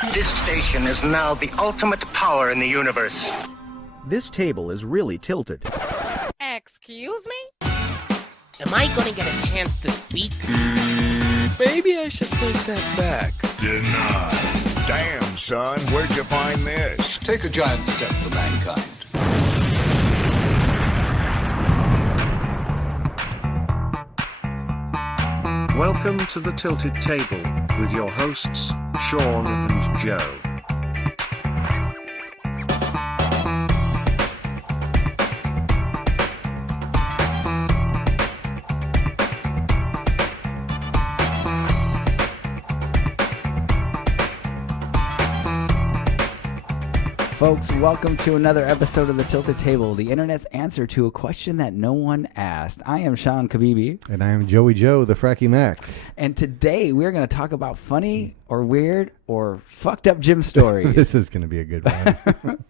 This station is now the ultimate power in the universe. This table is really tilted. Excuse me? Am I gonna get a chance to speak? Maybe I should take that back. Denied. Damn, son, where'd you find this? Take a giant step for mankind. Welcome to the Tilted Table with your hosts, Sean and Joe. Folks, welcome to another episode of The Tilted Table, the internet's answer to a question that no one asked. I am Sean Kabibi. And I am Joey Joe, the Fracky Mac. And today we're going to talk about funny or weird or fucked up gym stories. This is going to be a good one.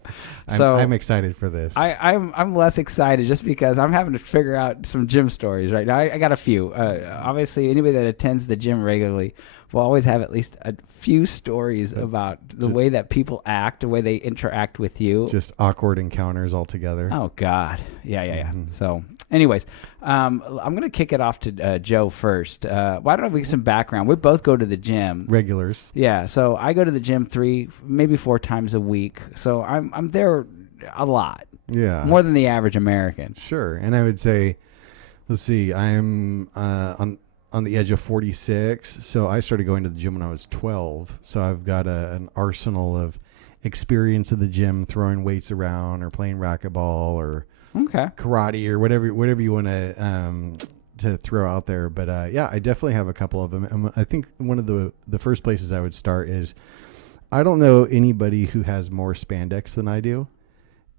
I'm excited for this. I'm less excited just because I'm having to figure out some gym stories right now. I got a few. Obviously, anybody that attends the gym regularly will always have at least a few stories about the way that people act, the way they interact with you. Just awkward encounters altogether. Oh, God. Yeah. Mm-hmm. So, anyways, I'm going to kick it off to Joe first. Why don't we get some background? We both go to the gym. Regulars. Yeah, so I go to the gym 3, maybe 4 times a week. So I'm there a lot. Yeah. More than the average American. Sure. And I would say, let's see, I'm on the edge of 46. So I started going to the gym when I was 12. So I've got an arsenal of experience at the gym, throwing weights around or playing racquetball or karate or whatever you want to throw out there. But yeah, I definitely have a couple of them. And I think one of the first places I would start is, I don't know anybody who has more spandex than I do.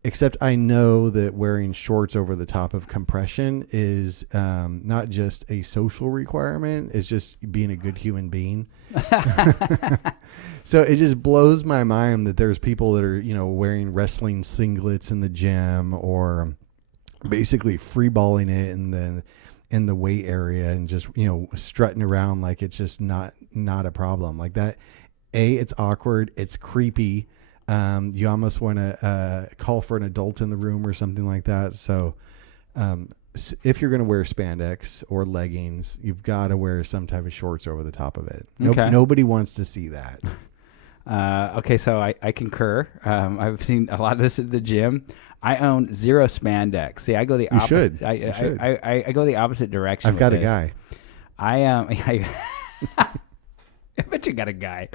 Except I know that wearing shorts over the top of compression is not just a social requirement. It's just being a good human being. So it just blows my mind that there's people that are, wearing wrestling singlets in the gym or basically freeballing it in the weight area and just, strutting around like it's just not a problem. Like that, it's awkward. It's creepy. You almost want to call for an adult in the room or something like that. So if you're going to wear spandex or leggings, you've got to wear some type of shorts over the top of it. Nobody wants to see that. Okay, so I concur. I've seen a lot of this at the gym. I own 0 spandex. See, I go the opposite. You should. I go the opposite direction. I've got a guy. I bet you got a guy.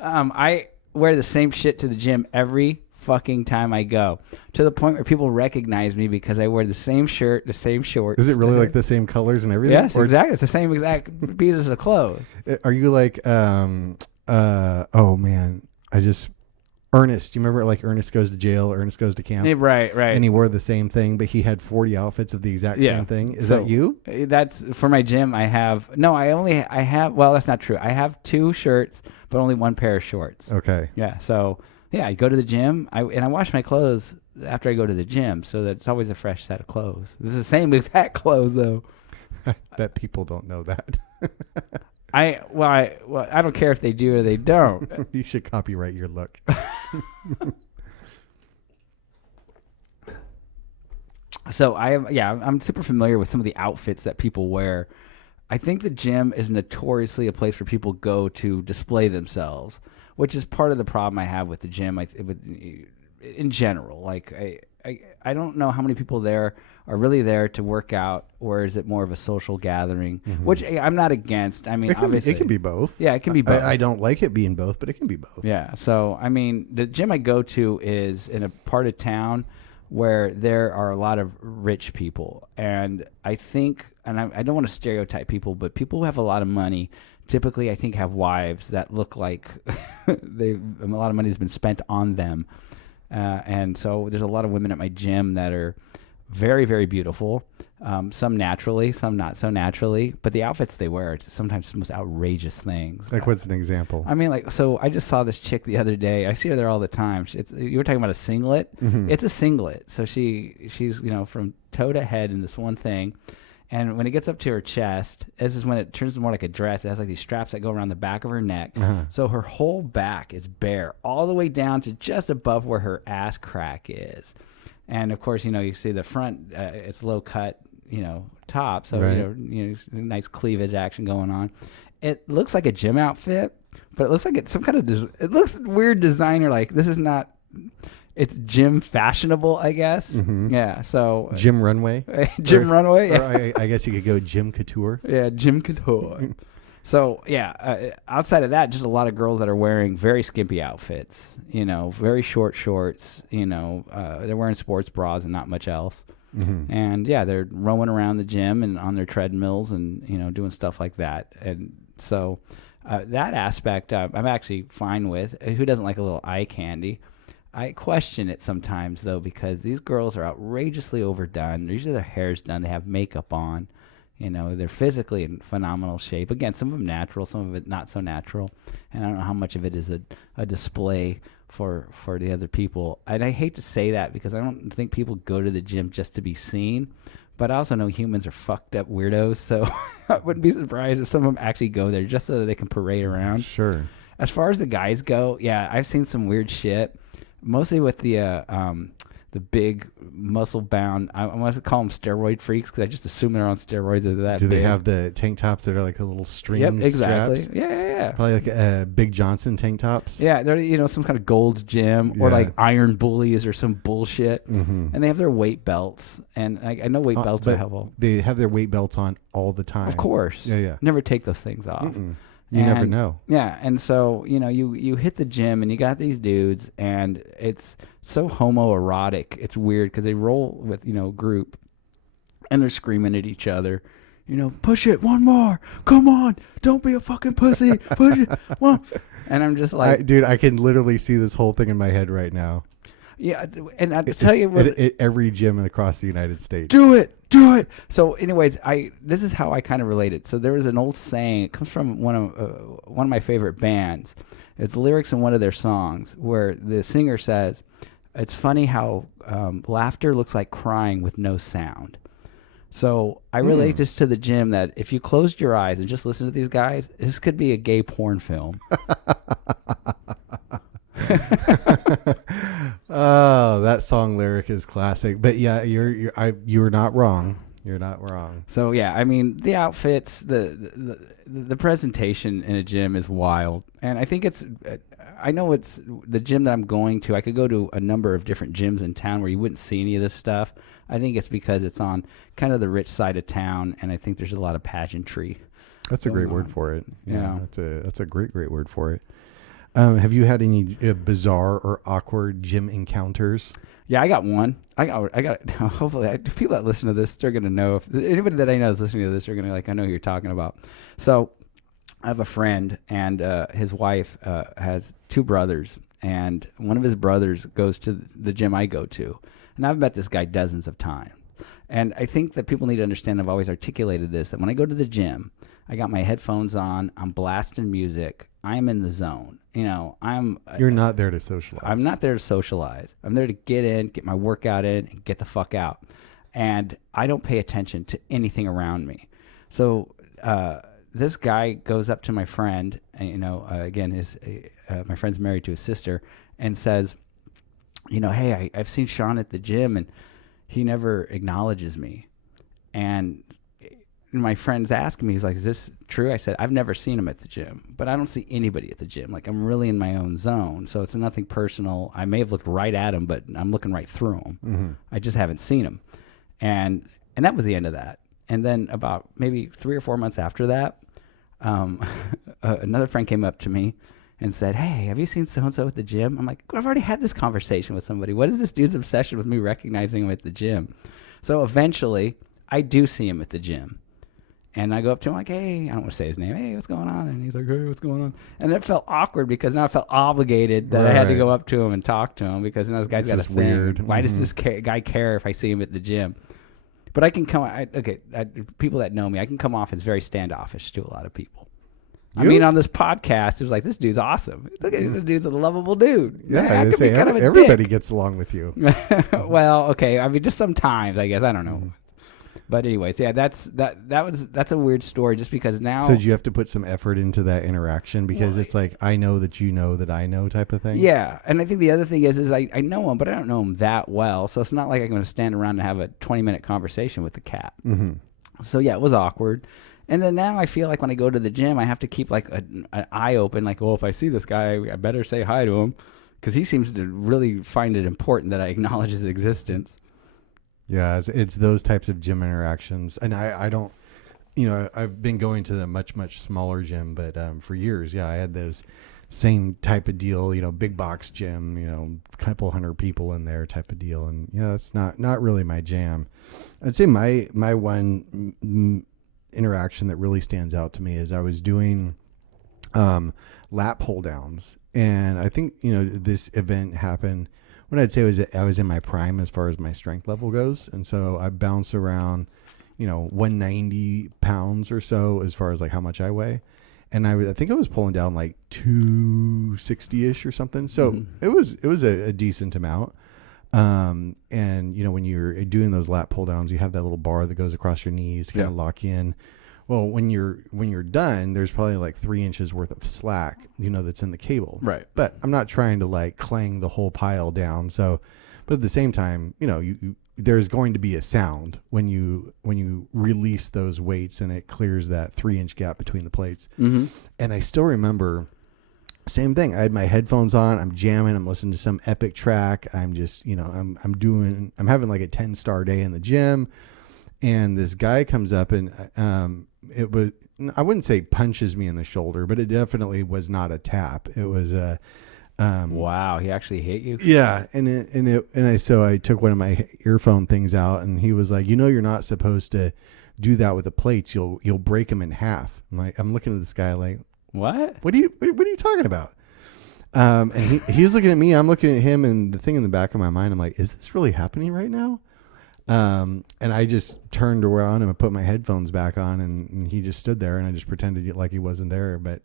I wear the same shit to the gym every fucking time I go, to the point where people recognize me because I wear the same shirt, the same shorts. Is it really like the same colors and everything? Yes, exactly. It's the same exact pieces of clothes. Are you like, oh man, Ernest, you remember like Ernest Goes to Jail, Ernest Goes to Camp? Yeah, right. And he wore the same thing, but he had 40 outfits of the exact same thing. Is that you? That's for my gym. I have, well, that's not true. I have 2 shirts, but only 1 pair of shorts. Okay. Yeah. So yeah, I go to the gym and I wash my clothes after I go to the gym. So that it's always a fresh set of clothes. It's the same exact clothes though. I bet people don't know that. I don't care if they do or they don't. You should copyright your look. So I'm super familiar with some of the outfits that people wear. I think the gym is notoriously a place where people go to display themselves, which is part of the problem I have with the gym. In general, like I don't know how many people there are really there to work out, or is it more of a social gathering? Mm-hmm. Which I'm not against. I mean, obviously it can be both. Yeah, it can be both. I don't like it being both, but it can be both. Yeah. So I mean, the gym I go to is in a part of town where there are a lot of rich people, and I think, and I don't want to stereotype people, but people who have a lot of money typically, I think, have wives that look like a lot of money has been spent on them. And so there's a lot of women at my gym that are very, very beautiful. Some naturally, some not so naturally. But the outfits they wear are sometimes the most outrageous things. Like what's an example? I mean, like, so I just saw this chick the other day. I see her there all the time. You were talking about a singlet. Mm-hmm. It's a singlet. So she's from toe to head in this one thing. And when it gets up to her chest, this is when it turns more like a dress. It has like these straps that go around the back of her neck. So her whole back is bare all the way down to just above where her ass crack is. And of course, you see the front, it's low cut, top. So, nice cleavage action going on. It looks like a gym outfit, but it looks like it's some kind of, it looks weird designer. Like this is not, it's gym fashionable, I guess. Yeah. So Gym runway. Runway. Yeah. Or I guess you could go gym couture. Yeah. Gym couture. So yeah, outside of that, just a lot of girls that are wearing very skimpy outfits, very short shorts, they're wearing sports bras and not much else. And yeah, they're rowing around the gym and on their treadmills and, doing stuff like that. And so that aspect I'm actually fine with. Who doesn't like a little eye candy? I question it sometimes, though, because these girls are outrageously overdone. Usually their hair's done. They have makeup on. They're physically in phenomenal shape. Again, some of them natural, some of it not so natural. And I don't know how much of it is a display for the other people. And I hate to say that because I don't think people go to the gym just to be seen. But I also know humans are fucked up weirdos, so I wouldn't be surprised if some of them actually go there just so that they can parade around. Sure. As far as the guys go, yeah, I've seen some weird shit. Mostly with the big muscle bound. I want to call them steroid freaks because I just assume they're on steroids. Do they have the tank tops that are like a little string? Yep, exactly. Straps? Yeah. Probably like Big Johnson tank tops. Yeah, they're some kind of Gold's Gym or like Iron Bullies or some bullshit. And they have their weight belts. And I know weight belts are helpful. They have their weight belts on all the time. Of course. Yeah. Never take those things off. You never know. Yeah, and so, you hit the gym and you got these dudes and it's so homoerotic. It's weird because they roll with, group and they're screaming at each other. Push it, one more. Come on. Don't be a fucking pussy. Push it. One. And I'm just like. Dude, I can literally see this whole thing in my head right now. Yeah, and I tell you what. At every gym across the United States. Do it. So, anyways, this is how I kind of relate it. So there was an old saying. It comes from one of my favorite bands. It's lyrics in one of their songs where the singer says, "It's funny how laughter looks like crying with no sound." So I relate this to the gym that if you closed your eyes and just listen to these guys, this could be a gay porn film. Oh, that song lyric is classic. But yeah, you're not wrong. You're not wrong. So yeah, I mean the outfits, the presentation in a gym is wild, and I think I know it's the gym that I'm going to. I could go to a number of different gyms in town where you wouldn't see any of this stuff. I think it's because it's on kind of the rich side of town, and I think there's a lot of pageantry. That's a great word for it. Yeah. That's a great word for it. Have you had any bizarre or awkward gym encounters? Yeah, I got one. I got. Hopefully, people that listen to this, they're gonna know. If anybody that I know is listening to this, they're gonna I know who you're talking about. So, I have a friend, and his wife has two brothers, and one of his brothers goes to the gym I go to, and I've met this guy dozens of times. And I think that people need to understand. I've always articulated this: that when I go to the gym, I got my headphones on, I'm blasting music, I'm in the zone. You're not there to socialize. I'm not there to socialize. I'm there to get in, get my workout in, and get the fuck out. And I don't pay attention to anything around me. So this guy goes up to my friend, and, again, my friend's married to his sister, and says, hey, I've seen Sean at the gym, and he never acknowledges me. And my friend's asking me, he's like, is this true? I said, I've never seen him at the gym, but I don't see anybody at the gym. Like, I'm really in my own zone. So it's nothing personal. I may have looked right at him, but I'm looking right through him. Mm-hmm. I just haven't seen him. And that was the end of that. And then about maybe 3 or 4 months after that, another friend came up to me and said, hey, have you seen so-and-so at the gym? I'm like, I've already had this conversation with somebody. What is this dude's obsession with me recognizing him at the gym? So eventually, I do see him at the gym. And I go up to him like, hey, I don't want to say his name. Hey, what's going on? And he's like, hey, what's going on? And it felt awkward because now I felt obligated that I had to go up to him and talk to him because now this guy's got a thing. Weird. Why does this guy care if I see him at the gym? But I can people that know me, I can come off as very standoffish to a lot of people. I mean, on this podcast, it was like, this dude's awesome. Look at the dude's a lovable dude. Yeah, I say, everybody gets along with you. Well, okay. I mean, just sometimes, I guess. I don't know. But anyways, yeah, that's a weird story just because now. So did you have to put some effort into that interaction because it's like I know that you know that I know type of thing? Yeah, and I think the other thing is I know him, but I don't know him that well, so it's not like I'm going to stand around and have a 20-minute conversation with the cat. Mm-hmm. So yeah, it was awkward. And then now I feel like when I go to the gym, I have to keep like an eye open, like, well, if I see this guy, I better say hi to him because he seems to really find it important that I acknowledge his existence. Yeah, it's those types of gym interactions. And I don't, I've been going to the much, much smaller gym, but for years, yeah, I had those same type of deal, big box gym, couple hundred people in there type of deal. And, it's not really my jam. I'd say my one interaction that really stands out to me is I was doing lap pull downs. And I think, this event happened what I'd say was I was in my prime as far as my strength level goes. And so I bounce around, 190 pounds or so as far as like how much I weigh. And I think I was pulling down like 260-ish or something. So it was a decent amount. And when you're doing those lat pull downs, you have that little bar that goes across your knees to kind of lock in. Well, when you're done, there's probably like 3 inches worth of slack, that's in the cable. Right. But I'm not trying to like clang the whole pile down. So, but at the same time, there's going to be a sound when you release those weights and it clears that 3-inch gap between the plates. Mm-hmm. And I still remember, same thing. I had my headphones on. I'm jamming. I'm listening to some epic track. I'm just, I'm having like a 10-star day in the gym. And this guy comes up and it was, I wouldn't say punches me in the shoulder, but it definitely was not a tap. It was a wow, he actually hit you? Yeah, so I took one of my earphone things out, and he was like, you're not supposed to do that with the plates. You'll break them in half. I'm looking at this guy like, what? What are you talking about? And he's looking at me. I'm looking at him, and the thing in the back of my mind, I'm like, is this really happening right now? And I just turned around and put my headphones back on, and he just stood there, and I just pretended like he wasn't there. But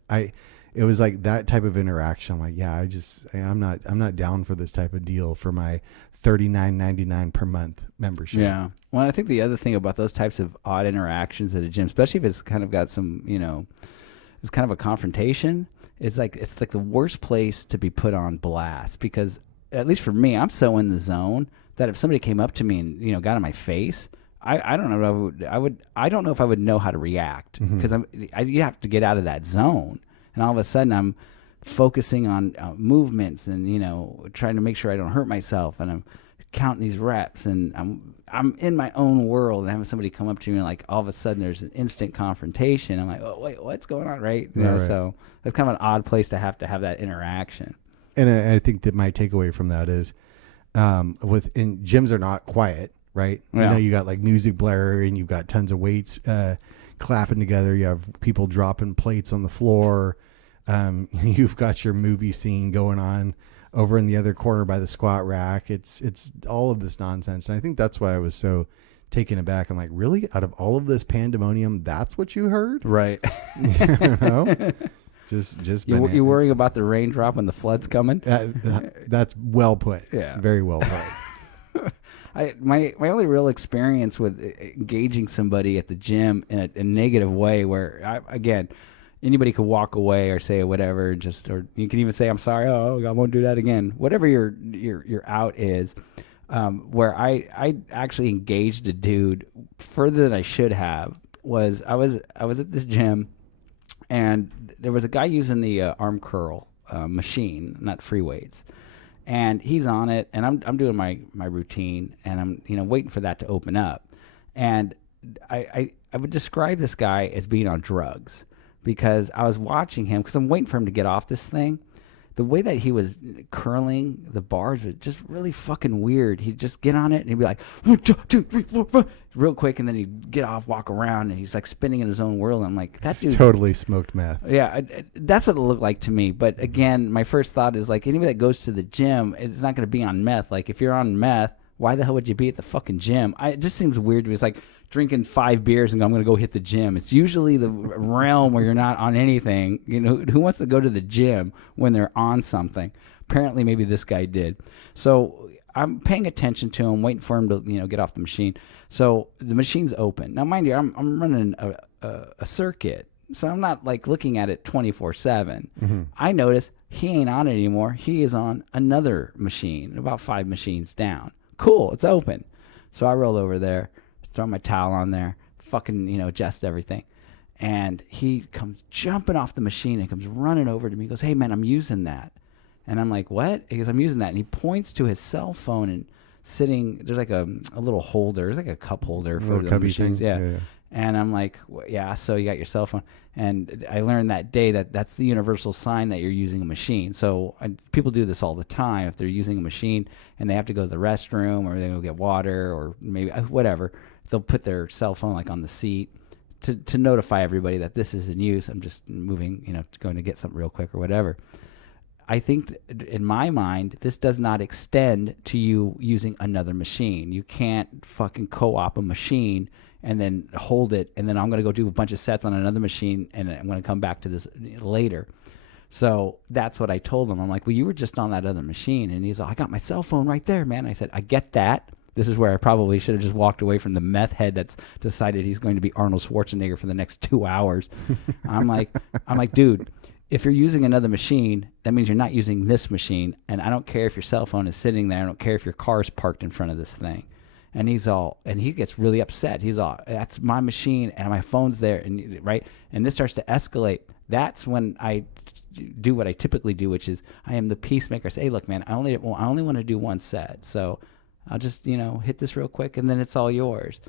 it was like that type of interaction. I'm like, yeah, I'm not down for this type of deal for my $39.99 per month membership. Yeah. Well, I think the other thing about those types of odd interactions at a gym, especially if it's kind of got some, it's kind of a confrontation. It's like the worst place to be put on blast because, at least for me, I'm so in the zone that if somebody came up to me and got in my face, I don't know I don't know if I would know how to react because you have to get out of that zone, and all of a sudden I'm focusing on movements and trying to make sure I don't hurt myself, and I'm counting these reps, and I'm in my own world, and having somebody come up to me and like all of a sudden there's an instant confrontation. I'm like, oh wait, what's going on, right? Right. So that's kind of an odd place to have that interaction. And I think that my takeaway from that is, gyms are not quiet, right? Yeah. You got like music blaring, you've got tons of weights clapping together, you have people dropping plates on the floor, you've got your movie scene going on over in the other corner by the squat rack. It's all of this nonsense, and I think that's why I was so taken aback. I'm like, really? Out of all of this pandemonium, that's what you heard? Right. Just you worrying about the raindrop when the flood's coming? That's well put. Yeah, very well put. My only real experience with engaging somebody at the gym in a negative way, where again, anybody could walk away or say whatever, or you can even say I'm sorry. Oh, I won't do that again. Whatever your out is, where I actually engaged a dude further than I should have. I was at this gym. And there was a guy using the arm curl machine, not free weights, and he's on it, and I'm doing my routine, and I'm waiting for that to open up, and I would describe this guy as being on drugs because I was watching him because I'm waiting for him to get off this thing. The way that he was curling the bars was just really fucking weird. He'd just get on it and he'd be like 1, 2, 3, 4, 5, real quick, and then he'd get off, walk around, and he's like spinning in his own world. I'm like, that dude totally smoked meth. Yeah, that's what it looked like to me. But again, my first thought is like anybody that goes to the gym, it's not going to be on meth. Like if you're on meth, why the hell would you be at the fucking gym? It just seems weird to me. It's like drinking 5 beers and go, I'm going to go hit the gym. It's usually the realm where you're not on anything. Who wants to go to the gym when they're on something? Apparently, maybe this guy did. So I'm paying attention to him, waiting for him to get off the machine. So the machine's open. Now, mind you, I'm running a circuit, so I'm not like looking at it 24/7. I notice he ain't on it anymore. He is on another machine, about 5 machines down. Cool, it's open. So I roll over there, throw my towel on there, fucking adjust everything. And he comes jumping off the machine and comes running over to me. He goes, "Hey, man, I'm using that." And I'm like, "What?" He goes, "I'm using that." And he points to his cell phone and there's like a little holder. There's like a cup holder for the machines. Yeah. And I'm like, "Yeah, so you got your cell phone." And I learned that day that that's the universal sign that you're using a machine. So people do this all the time. If they're using a machine and they have to go to the restroom or they go get water or maybe whatever, they'll put their cell phone like on the seat to notify everybody that this is in use. I'm just moving, going to get something real quick or whatever. I think in my mind, this does not extend to you using another machine. You can't fucking co-op a machine and then hold it, and then I'm going to go do a bunch of sets on another machine, and I'm going to come back to this later. So that's what I told him. I'm like, "Well, you were just on that other machine." And he's like, "I got my cell phone right there, man." I said, "I get that. This is where I probably should have just walked away from the meth head that's decided he's going to be Arnold Schwarzenegger for the next 2 hours." I'm like, "Dude, if you're using another machine, that means you're not using this machine. And I don't care if your cell phone is sitting there. I don't care if your car's parked in front of this thing." And he gets really upset. He's all, "That's my machine and my phone's there." And right. And this starts to escalate. That's when I do what I typically do, which is I am the peacemaker. I say, "Hey, look, man, I only want to do one set. So I'll just, hit this real quick and then it's all yours."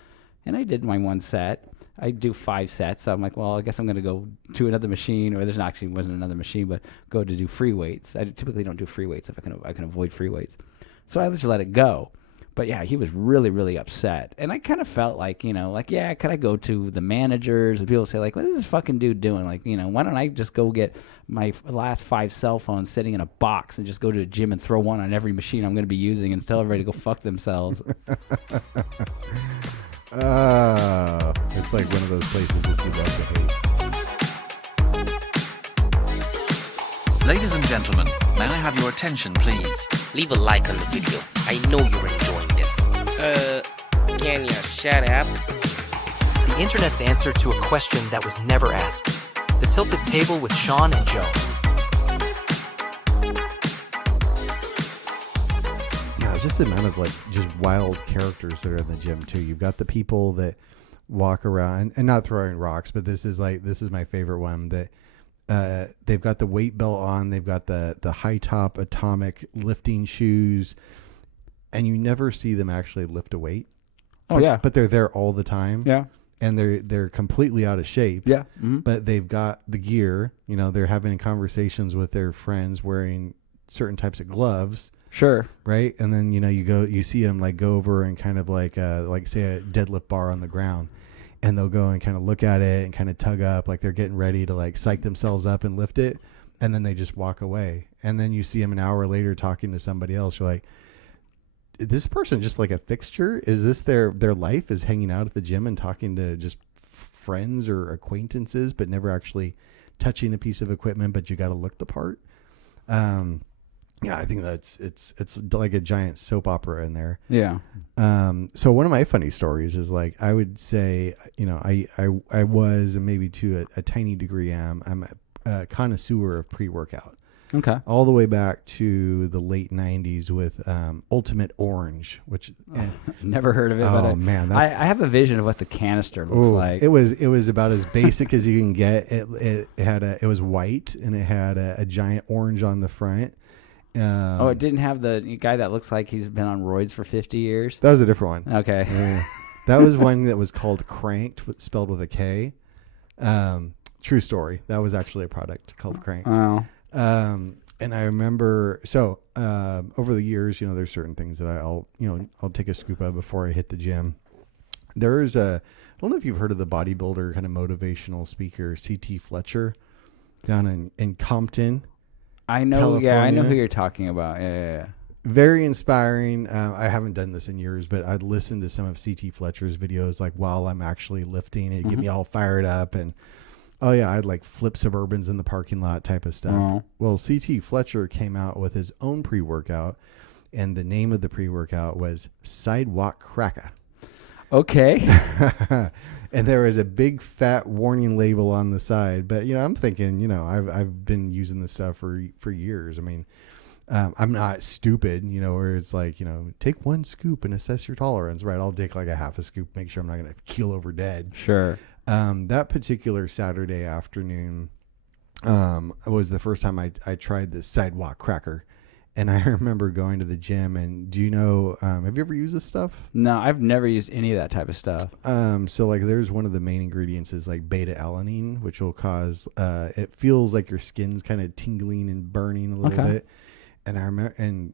And I did my one set. I do 5 sets. So I'm like, well, I guess I'm going to go to another machine, or wasn't another machine, but go to do free weights. I typically don't do free weights if I can avoid free weights. So I just let it go. But yeah, he was really, really upset. And I kind of felt like, yeah, could I go to the managers? And people say like, "What is this fucking dude doing? Like, why don't I just go get my last 5 cell phones sitting in a box and just go to a gym and throw one on every machine I'm going to be using and tell everybody to go fuck themselves." It's like one of those places that you love to hate. Ladies and gentlemen, may I have your attention, please? Leave a like on the video. I know you're enjoying this. Can you shut up? The internet's answer to a question that was never asked. The Tilted Table with Sean and Joe. Yeah, just the amount of just wild characters that are in the gym too. You've got the people that walk around and not throwing rocks, but this is my favorite one, that they've got the weight belt on, they've got the high top atomic lifting shoes, and you never see them actually lift a weight. But they're there all the time. Yeah. And they're completely out of shape. Yeah. Mm-hmm. But they've got the gear. They're having conversations with their friends wearing certain types of gloves. Sure. Right. And then you see them go over and kind of say a deadlift bar on the ground, and they'll go and kind of look at it and kind of tug up like they're getting ready to psych themselves up and lift it, and then they just walk away. And then you see them an hour later talking to somebody else. You're like, "Is this person just like a fixture? Is this their life, is hanging out at the gym and talking to just friends or acquaintances, but never actually touching a piece of equipment, but you got to look the part?" Yeah, I think it's like a giant soap opera in there. Yeah. So one of my funny stories is I would say, I was, and maybe to a tiny degree I'm a connoisseur of pre-workout. Okay. All the way back to the late 90s with Ultimate Orange, which never heard of it. But man, I have a vision of what the canister looks like. It was about as basic as you can get. It was white, and it had a giant orange on the front. It didn't have the guy that looks like he's been on roids for 50 years? That was a different one. Okay. Yeah. That was one that was called Cranked, spelled with a K. True story. That was actually a product called Cranked. Oh. And I remember, over the years, there's certain things that I'll take a scoop of before I hit the gym. There's I don't know if you've heard of the bodybuilder kind of motivational speaker, C.T. Fletcher, down in Compton. I know. California. Yeah, I know who you're talking about. Yeah. Very inspiring. I haven't done this in years, but I'd listen to some of C.T. Fletcher's videos while I'm actually lifting. It'd get me all fired up, and I'd flip Suburbans in the parking lot type of stuff. Well, C.T. Fletcher came out with his own pre-workout, and the name of the pre-workout was Sidewalk Cracker. Okay. And there was a big fat warning label on the side. But, I'm thinking, I've been using this stuff for years. I mean, I'm not stupid, where it's like, take one scoop and assess your tolerance. Right. I'll take like a half a scoop, make sure I'm not going to keel over dead. Sure. That particular Saturday afternoon was the first time I tried this Sidewalk Cracker. And I remember going to the gym, and do you know, have you ever used this stuff? No, I've never used any of that type of stuff. So like there's one of the main ingredients is like beta-alanine, which will cause, it feels like your skin's kind of tingling and burning a little bit. And I remember,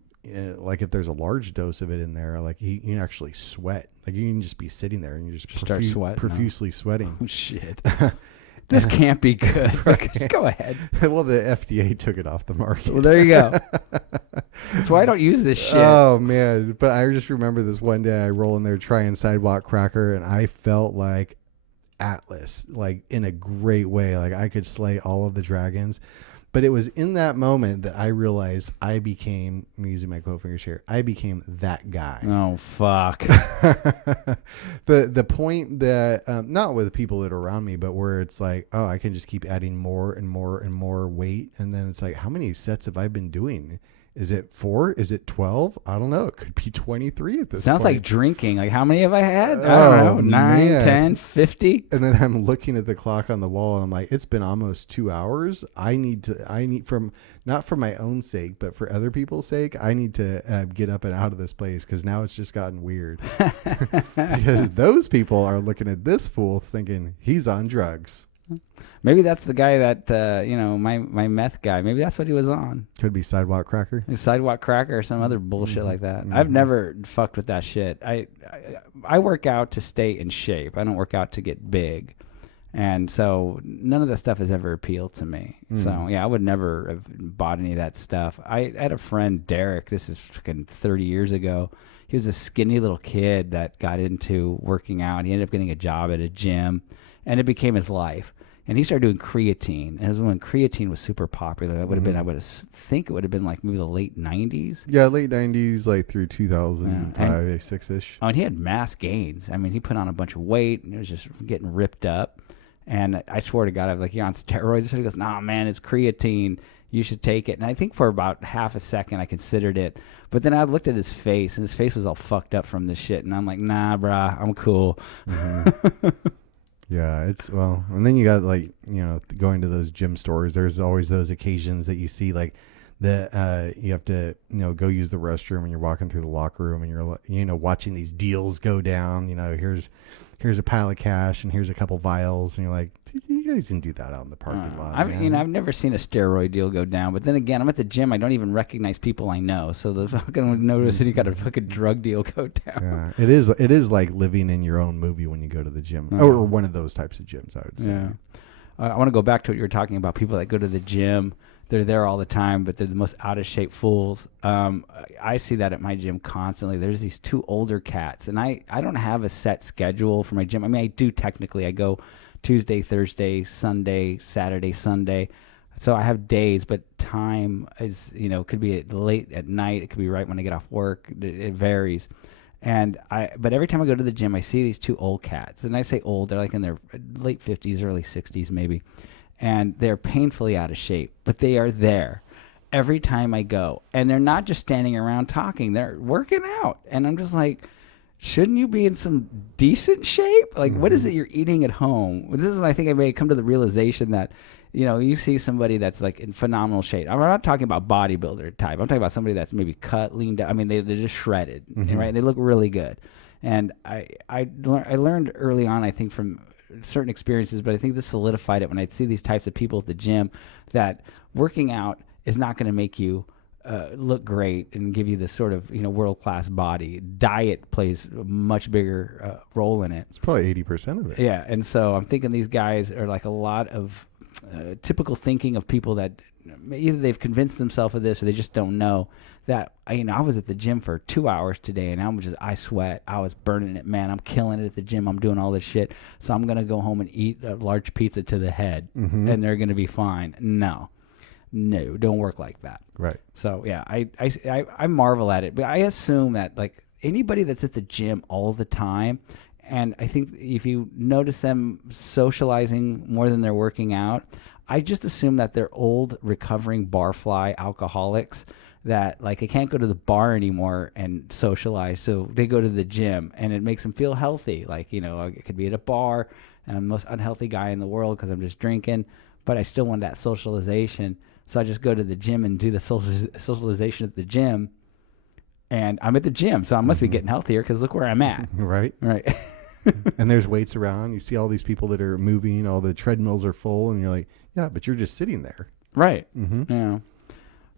like if there's a large dose of it in there, like you can actually sweat. Like you can just be sitting there and you just start sweating, profusely sweating. Oh shit. This can't be good. Right. Just go ahead. Well, the FDA took it off the market. Well, there you go. That's why I don't use this shit. Oh, man. But I just remember this one day I roll in there trying Sidewalk Cracker, and I felt like Atlas, like in a great way. Like I could slay all of the dragons. But it was in that moment that I realized I'm using my quote fingers here, I became that guy. Oh, fuck. The point that, not with the people that are around me, but where it's like, oh, I can just keep adding more and more and more weight. And then it's like, how many sets have I been doing? Is it 4? Is it 12? I don't know. It could be 23 at this Sounds point. like drinking. Like, how many have I had? I don't know. 9, man. 10, 50? And then I'm looking at the clock on the wall, and I'm like, it's been almost 2 hours. I need not for my own sake, but for other people's sake, I need to get up and out of this place, because now it's just gotten weird. Because those people are looking at this fool thinking he's on drugs. Maybe that's the guy that, my meth guy. Maybe that's what he was on. Could be Sidewalk Cracker. Sidewalk Cracker or some other bullshit like that. Mm-hmm. I've never fucked with that shit. I work out to stay in shape. I don't work out to get big. And so none of that stuff has ever appealed to me. So, yeah, I would never have bought any of that stuff. I had a friend, Derek. This is fucking 30 years ago. He was a skinny little kid that got into working out. He ended up getting a job at a gym, and it became his life. And he started doing creatine. And it was when creatine was super popular. It would have been, I would think it would have been like maybe the late 90s. Yeah, late 90s, like through 2005, 6-ish. Oh, and he had mass gains. I mean, he put on a bunch of weight, and it was just getting ripped up. And I swear to God, I'm like, you're on steroids. So he goes, nah, man, it's creatine. You should take it. And I think for about half a second I considered it. But then I looked at his face, and his face was all fucked up from this shit. And I'm like, nah, brah, I'm cool. Mm-hmm. Yeah, and then you got like, going to those gym stores, there's always those occasions that you see like you have to, go use the restroom, and you're walking through the locker room, and you're, watching these deals go down. Here's a pile of cash, and here's a couple vials, and you're like, you guys didn't do that out in the parking lot. I've never seen a steroid deal go down, but then again, I'm at the gym. I don't even recognize people I know, so the fucking notice any kind of fucking drug deal go down. Yeah, it is like living in your own movie when you go to the gym, or one of those types of gyms, I would say. Yeah. I want to go back to what you were talking about. People that go to the gym, they're there all the time, but they're the most out of shape fools. I see that at my gym constantly. There's these 2 older cats, and I don't have a set schedule for my gym. I mean, I do technically. I go Tuesday, Thursday, Sunday, Saturday, Sunday. So I have days, but time is, could be late at night. It could be right when I get off work. It varies. But every time I go to the gym, I see these 2 old cats. And I say old, they're like in their late 50s, early 60s maybe. And they're painfully out of shape, but they are there every time I go. And they're not just standing around talking, they're working out. And I'm just like, shouldn't you be in some decent shape? Like, what is it you're eating at home? This is when I think I may come to the realization that, you see somebody that's like in phenomenal shape. I'm not talking about bodybuilder type. I'm talking about somebody that's maybe cut, leaned out. I mean, they're just shredded, right? They look really good. And I learned early on, I think, from certain experiences, but I think this solidified it when I see these types of people at the gym, that working out is not going to make you look great and give you this sort of world-class body. Diet plays a much bigger role in it. It's probably 80% of it. Yeah, and so I'm thinking these guys are like a lot of typical thinking of people that either they've convinced themselves of this or they just don't know that. I was at the gym for 2 hours today, and I sweat. I was burning it, man. I'm killing it at the gym. I'm doing all this shit. So I'm going to go home and eat a large pizza to the head, and they're going to be fine. No. No, don't work like that. Right. So yeah, I marvel at it, but I assume that like anybody that's at the gym all the time, and I think if you notice them socializing more than they're working out, I just assume that they're old, recovering barfly alcoholics that like they can't go to the bar anymore and socialize, so they go to the gym, and it makes them feel healthy. Like, you know, I could be at a bar and I'm the most unhealthy guy in the world because I'm just drinking, but I still want that socialization. So I just go to the gym and do the socialization at the gym, and I'm at the gym, so I must be getting healthier because look where I'm at. Right. Right. And there's weights around. You see all these people that are moving. All the treadmills are full, and you're like, yeah, but you're just sitting there. Right. Mm-hmm. Yeah.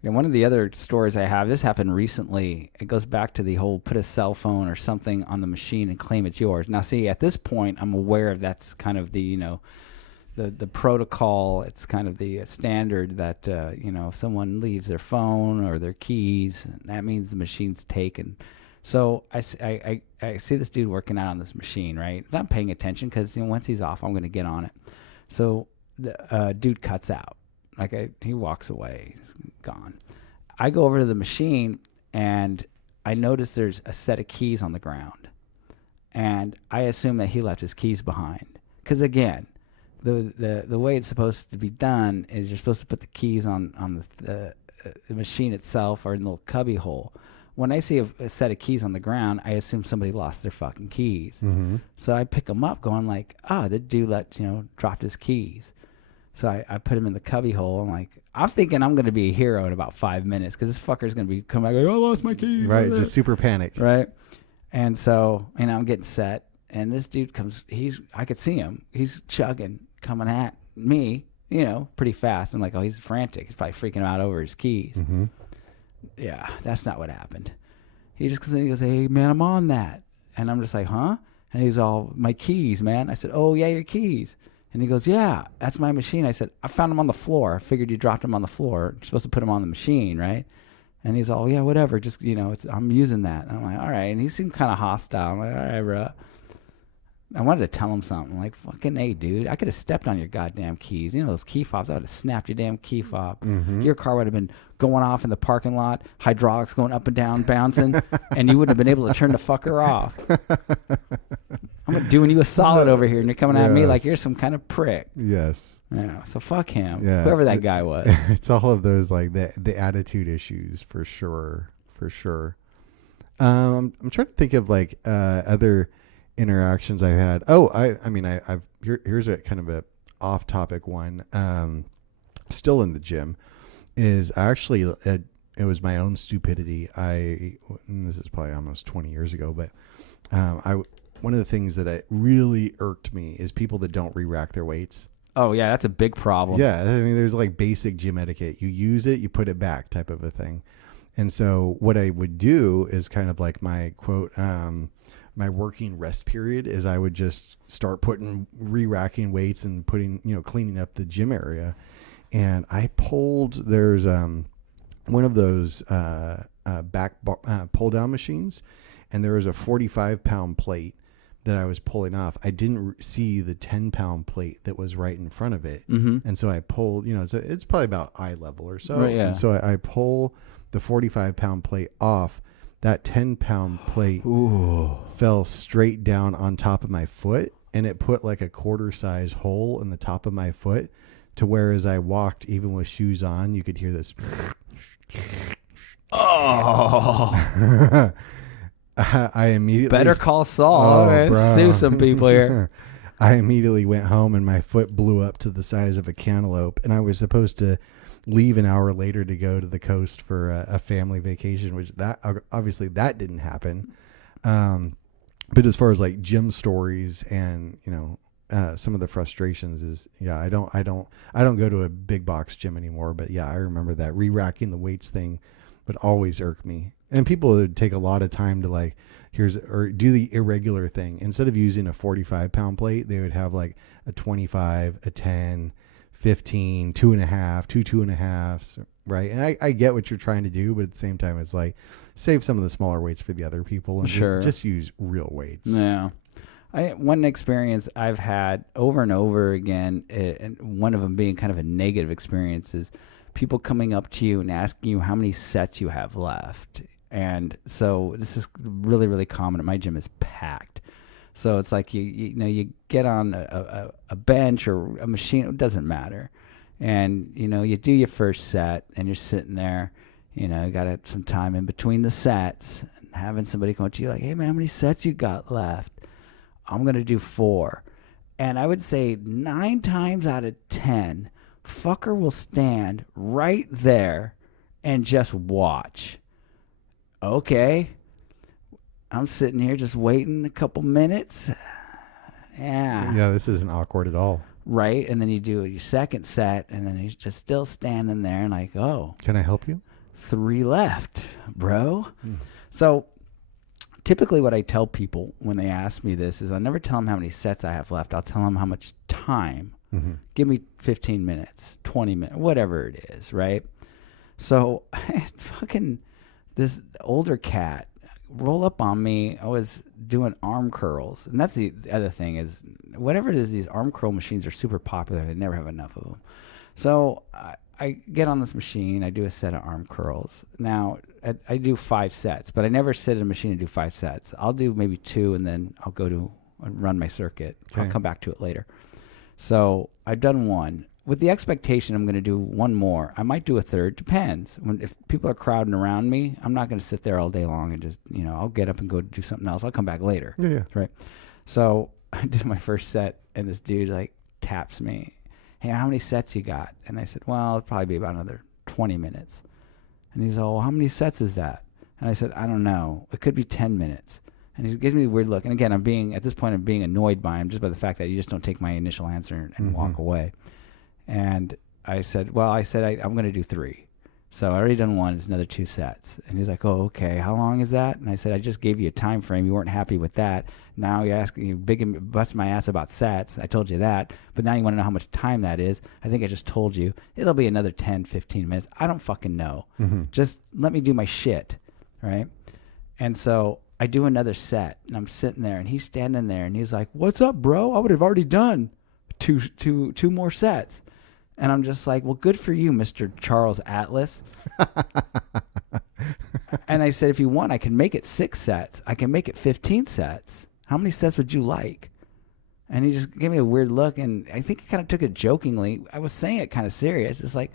And one of the other stories I have, this happened recently. It goes back to the whole put a cell phone or something on the machine and claim it's yours. Now, see, at this point, I'm aware of that's kind of the, you know, the protocol. It's kind of the standard that, you know, if someone leaves their phone or their keys, that means the machine's taken. So I see this dude working out on this machine, right? Not paying attention because, you know, once he's off, I'm going to get on it. So the dude cuts out. Like he walks away, he's gone. I go over to the machine and I notice there's a set of keys on the ground, and I assume that he left his keys behind. Because again, the way it's supposed to be done is you're supposed to put the keys on the machine itself or in the little cubby hole. When I see a set of keys on the ground, I assume somebody lost their fucking keys. Mm-hmm. So I pick them up, going like, the dude dropped his keys. So I put him in the cubby hole. I'm thinking I'm going to be a hero in about 5 minutes because this fucker's going to be coming back like, I lost my keys. Right, just super panicked. Right. And so, you know, I'm getting set, and this dude comes, I could see him. He's chugging, coming at me, you know, pretty fast. I'm like, oh, he's frantic. He's probably freaking out over his keys. Mm-hmm. Yeah, that's not what happened. He just goes, hey, man, I'm on that. And I'm just like, huh? And he's all, my keys, man. I said, oh, yeah, your keys. And he goes, yeah, that's my machine. I said, I found them on the floor. I figured you dropped them on the floor. You're supposed to put them on the machine, right? And he's all, yeah, whatever. Just, you know, I'm using that. And I'm like, all right. And he seemed kind of hostile. I'm like, all right, bro. I wanted to tell him something. Like, fucking A, dude. I could have stepped on your goddamn keys. You know, those key fobs. I would have snapped your damn key fob. Mm-hmm. Your car would have been going off in the parking lot, hydraulics going up and down, bouncing, and you wouldn't have been able to turn the fucker off. I'm doing you a solid over here, and you're coming at me like you're some kind of prick. Yes. Yeah. So fuck him. Yeah. Whoever that guy was. It's all of those, like the attitude issues for sure. For sure. I'm trying to think of like other interactions I've had. Oh, I've here's a kind of a off topic one. Still in the gym is actually it was my own stupidity. This is probably almost 20 years ago, but one of the things that really irked me is people that don't re-rack their weights. Oh yeah, that's a big problem. Yeah, I mean, there's like basic gym etiquette. You use it, you put it back, type of a thing. And so what I would do is kind of like my quote, my working rest period is I would just start putting re-racking weights and putting, you know, cleaning up the gym area. And I pulled, there's one of those back pull down machines, and there was a 45-pound plate that I was pulling off. I didn't see the 10-pound plate that was right in front of it. Mm-hmm. And so I pulled, you know, it's probably about eye level or so. Right, yeah. And so I pull the 45-pound plate off. That 10-pound plate fell straight down on top of my foot, and it put like a quarter-size hole in the top of my foot, to where as I walked, even with shoes on, you could hear this. Oh. I immediately Better call Saul. bro. Sue some people here. I immediately went home, and my foot blew up to the size of a cantaloupe, and I was supposed to leave an hour later to go to the coast for a family vacation, which that obviously that didn't happen. But as far as like gym stories and, you know, some of the frustrations is, yeah, I don't go to a big box gym anymore, but yeah, I remember that re-racking the weights thing would always irk me. And people would take a lot of time to like, do the irregular thing. Instead of using a 45-pound plate, they would have like a 25, a 10, 15, 2.5, 2.5s, right? And I get what you're trying to do, but at the same time, it's like save some of the smaller weights for the other people and just use real weights. Yeah. One experience I've had over and over again, and one of them being kind of a negative experience, is people coming up to you and asking you how many sets you have left. And so this is really, really common at my gym. Is packed. So it's like you get on a bench or a machine, it doesn't matter. And, you do your first set and you're sitting there, you got some time in between the sets and having somebody come up to you like, hey man, how many sets you got left? I'm going to do 4. And I would say 9 times out of 10, fucker will stand right there and just watch. Okay. I'm sitting here just waiting a couple minutes. Yeah. Yeah, this isn't awkward at all. Right. And then you do your second set, and then he's just still standing there and like, oh. Can I help you? 3 left, bro. So typically what I tell people when they ask me this is I never tell them how many sets I have left. I'll tell them how much time. Give me 15 minutes, 20 minutes, whatever it is, right? So fucking this older cat roll up on me. I was doing arm curls. And that's the other thing is whatever it is, these arm curl machines are super popular. They never have enough of them. So I get on this machine. I do a set of arm curls. Now, I do 5 sets, but I never sit at a machine and do 5 sets. I'll do maybe 2, and then I'll go to run my circuit. Okay. I'll come back to it later. So I've done 1. With the expectation I'm going to do 1 more. I might do a 3rd. Depends. If people are crowding around me, I'm not going to sit there all day long and just, I'll get up and go do something else. I'll come back later. Yeah. Right. So I did my first set, and this dude like taps me. Hey, how many sets you got? And I said, well, it'll probably be about another 20 minutes. And he's all, well, how many sets is that? And I said, I don't know. It could be 10 minutes. And he gives me a weird look. And again, at this point, I'm being annoyed by him just by the fact that you just don't take my initial answer and walk away. And I said, I'm going to do 3. So I already done 1. It's another 2 sets. And he's like, oh, okay. How long is that? And I said, I just gave you a time frame. You weren't happy with that. Now you're asking, you bust my ass about sets. I told you that. But now you want to know how much time that is. I think I just told you. It'll be another 10, 15 minutes. I don't fucking know. Just let me do my shit. Right? And so I do another set. And I'm sitting there. And he's standing there. And he's like, what's up, bro? I would have already done two more sets. And I'm just like, well, good for you, Mr. Charles Atlas. And I said, if you want, I can make it 6 sets. I can make it 15 sets. How many sets would you like? And he just gave me a weird look, and I think he kind of took it jokingly. I was saying it kind of serious. It's like,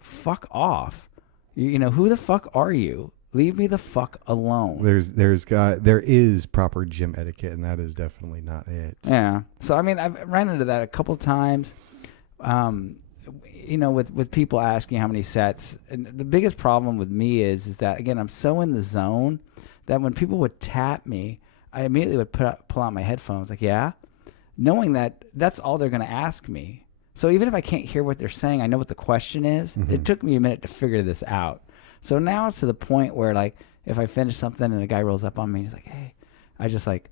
fuck off. Who the fuck are you? Leave me the fuck alone. There is proper gym etiquette, and that is definitely not it. Yeah. So, I mean, I've ran into that a couple times. With people asking how many sets, and the biggest problem with me is that, again, I'm so in the zone that when people would tap me, I immediately would pull out my headphones, like, yeah, knowing that that's all they're going to ask me. So even if I can't hear what they're saying, I know what the question is. It took me a minute to figure this out. So now it's to the point where, like, if I finish something and a guy rolls up on me, he's like, hey, I just, like,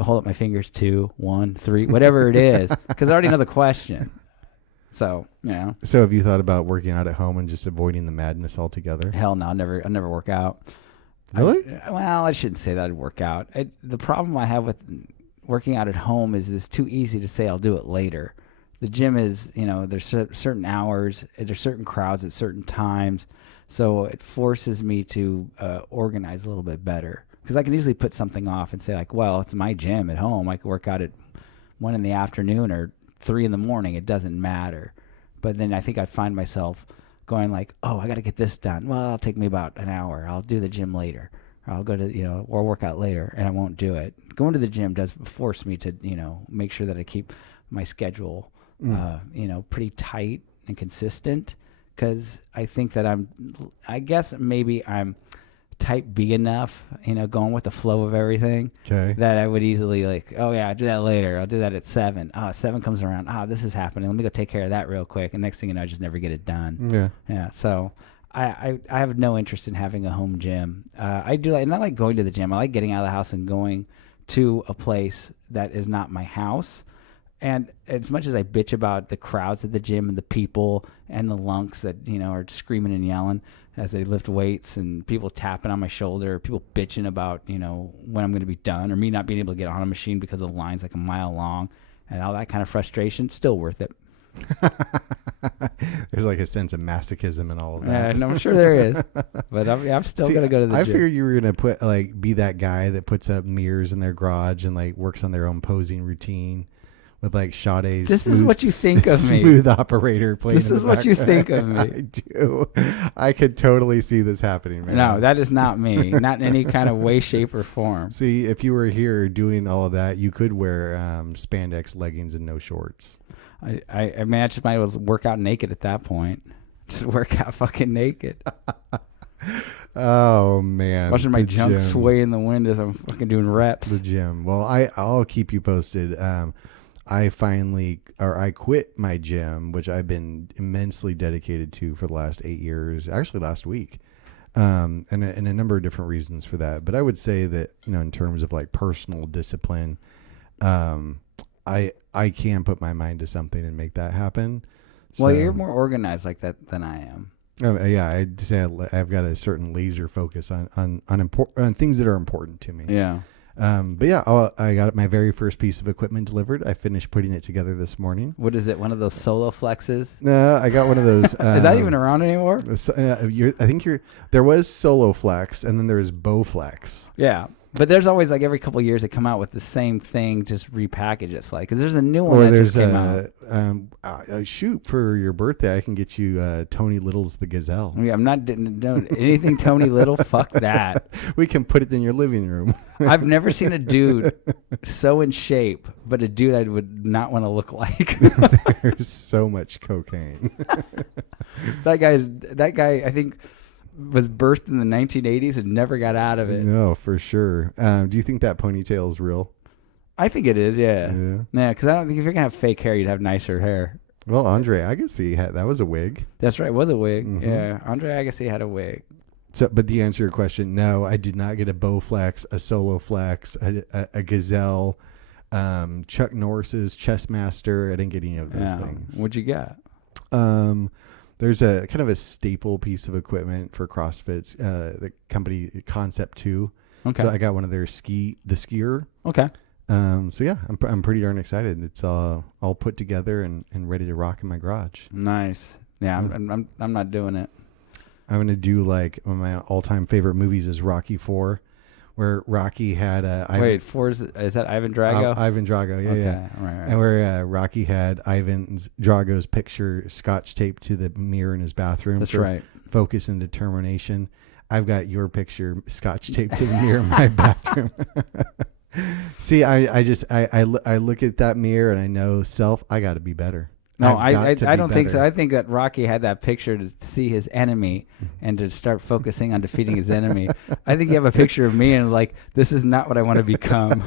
hold up my fingers, 2, 1, 3, whatever it is, because I already know the question. So, So have you thought about working out at home and just avoiding the madness altogether? Hell no, I'll never work out. Really? I shouldn't say that I'd work out. The problem I have with working out at home is it's too easy to say I'll do it later. The gym is, there's certain hours, there's certain crowds at certain times. So it forces me to organize a little bit better. Because I can easily put something off and say, like, well, it's my gym at home. I can work out at 1 in the afternoon or 3 in the morning. It doesn't matter. But then I think I'd find myself going like, oh, I got to get this done. Well, it'll take me about an hour. I'll do the gym later. Or I'll go to, or work out later, and I won't do it. Going to the gym does force me to, make sure that I keep my schedule, pretty tight and consistent. Because I think that I guess maybe I'm type B enough, going with the flow of everything. Okay. That I would easily like, oh yeah, I'll do that later. I'll do that at 7. 7 comes around. This is happening. Let me go take care of that real quick. And next thing you know, I just never get it done. Yeah. Yeah. So I have no interest in having a home gym. I like going to the gym. I like getting out of the house and going to a place that is not my house. And as much as I bitch about the crowds at the gym and the people and the lunks that, are screaming and yelling as they lift weights and people tapping on my shoulder, people bitching about, when I'm going to be done or me not being able to get on a machine because the line's like a mile long and all that kind of frustration, still worth it. There's like a sense of masochism and all of that. Yeah, and I'm sure there is, but I'm still gonna go to the I gym. figured you were gonna be that guy that puts up mirrors in their garage and like works on their own posing routine with like Sade's. This is what you think of me. Smooth operator playing. This is what you think of me. I do. I could totally see this happening, man. No, that is not me. Not in any kind of way, shape, or form. See, if you were here doing all of that, you could wear spandex leggings and no shorts. I mean, I just might as well work out naked at that point. Just work out fucking naked. Oh man, Watching my the junk gym. sway in the wind as I'm fucking doing reps. The gym. Well, I'll keep you posted. I quit my gym, which I've been immensely dedicated to for the last 8 years, actually last week. And a number of different reasons for that. But I would say that, in terms of like personal discipline, I can put my mind to something and make that happen. Well, So- you're more organized like that than I am. yeah, I'd say I've got a certain laser focus on things that are important to me. Yeah. But yeah, I got my very first piece of equipment delivered. I finished putting it together this morning. What is it? One of those solo flexes? No, I got one of those. Is that even around anymore? I think there was Solo Flex, and then there was Bow Flex. Yeah. But there's always like every couple of years they come out with the same thing, just repackage it. Like, because there's a new one that just came out. Shoot, for your birthday, I can get you Tony Little's The Gazelle. Yeah, I'm not doing anything Tony Little. Fuck that. We can put it in your living room. I've never seen a dude so in shape, but a dude I would not want to look like. There's so much cocaine. That guy, I think, was birthed in the 1980s and never got out of it. No, for sure. Do you think that ponytail is real? I think it is, yeah. Yeah. Because I don't think if you're going to have fake hair, you'd have nicer hair. Well, Andre Agassi that was a wig. That's right, it was a wig. Mm-hmm. Yeah, Andre Agassi had a wig. So, but to answer your question, no, I did not get a Bow Flex, a Solo Flex, a Gazelle, Chuck Norris's Chessmaster. I didn't get any of those things. What'd you get? There's a kind of a staple piece of equipment for CrossFit's the company Concept 2. Okay. So I got one of their the skier. Okay. So yeah, I'm pretty darn excited. It's all put together and ready to rock in my garage. Nice. Yeah, I'm not doing it. I'm gonna do like one of my all-time favorite movies is Rocky IV, where Rocky had Wait, is that Ivan Drago? Ivan Drago, yeah, Okay, yeah. right. And where Rocky had Ivan Drago's picture scotch taped to the mirror in his bathroom. That's for right. Focus and determination. I've got your picture scotch taped to the mirror in my bathroom. See, I look at that mirror and I know I got to be better. No, I don't think so. I think that Rocky had that picture to see his enemy and to start focusing on defeating his enemy. I think you have a picture of me and like, this is not what I want to become.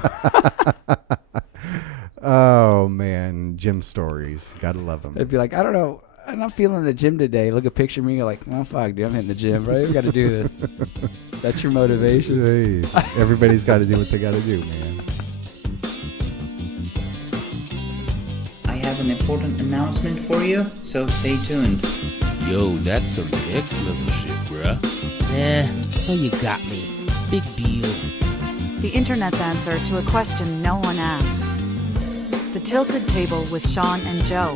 Oh man, gym stories. Gotta love them. It'd be like, I don't know. I'm not feeling the gym today. Look at a picture of me. You're like, oh, fuck, dude, I'm hitting the gym, bro. We got to do this. That's your motivation. Hey, everybody's got to do what they got to do, man. I have an important announcement for you, so stay tuned. Yo, that's some next level shit, bruh. So you got me. Big deal. The internet's answer to a question no one asked. The Tilted Table with Sean and Joe.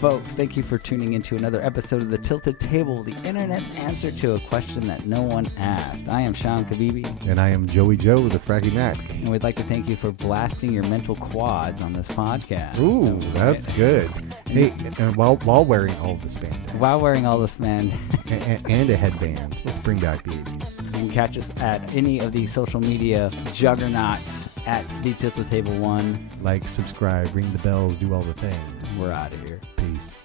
Folks, thank you for tuning into another episode of The Tilted Table, the internet's answer to a question that no one asked. I am Sean Kabibi. And I am Joey Joe, the Fraggy Mac. And we'd like to thank you for blasting your mental quads on this podcast. Ooh, that's good. Hey, and while wearing all the spandex. While wearing all this, man. and a headband. Let's bring back the 80s. You can catch us at any of the social media juggernauts at The Tilted Table 1. Like, subscribe, ring the bells, do all the things. We're out of here. Peace.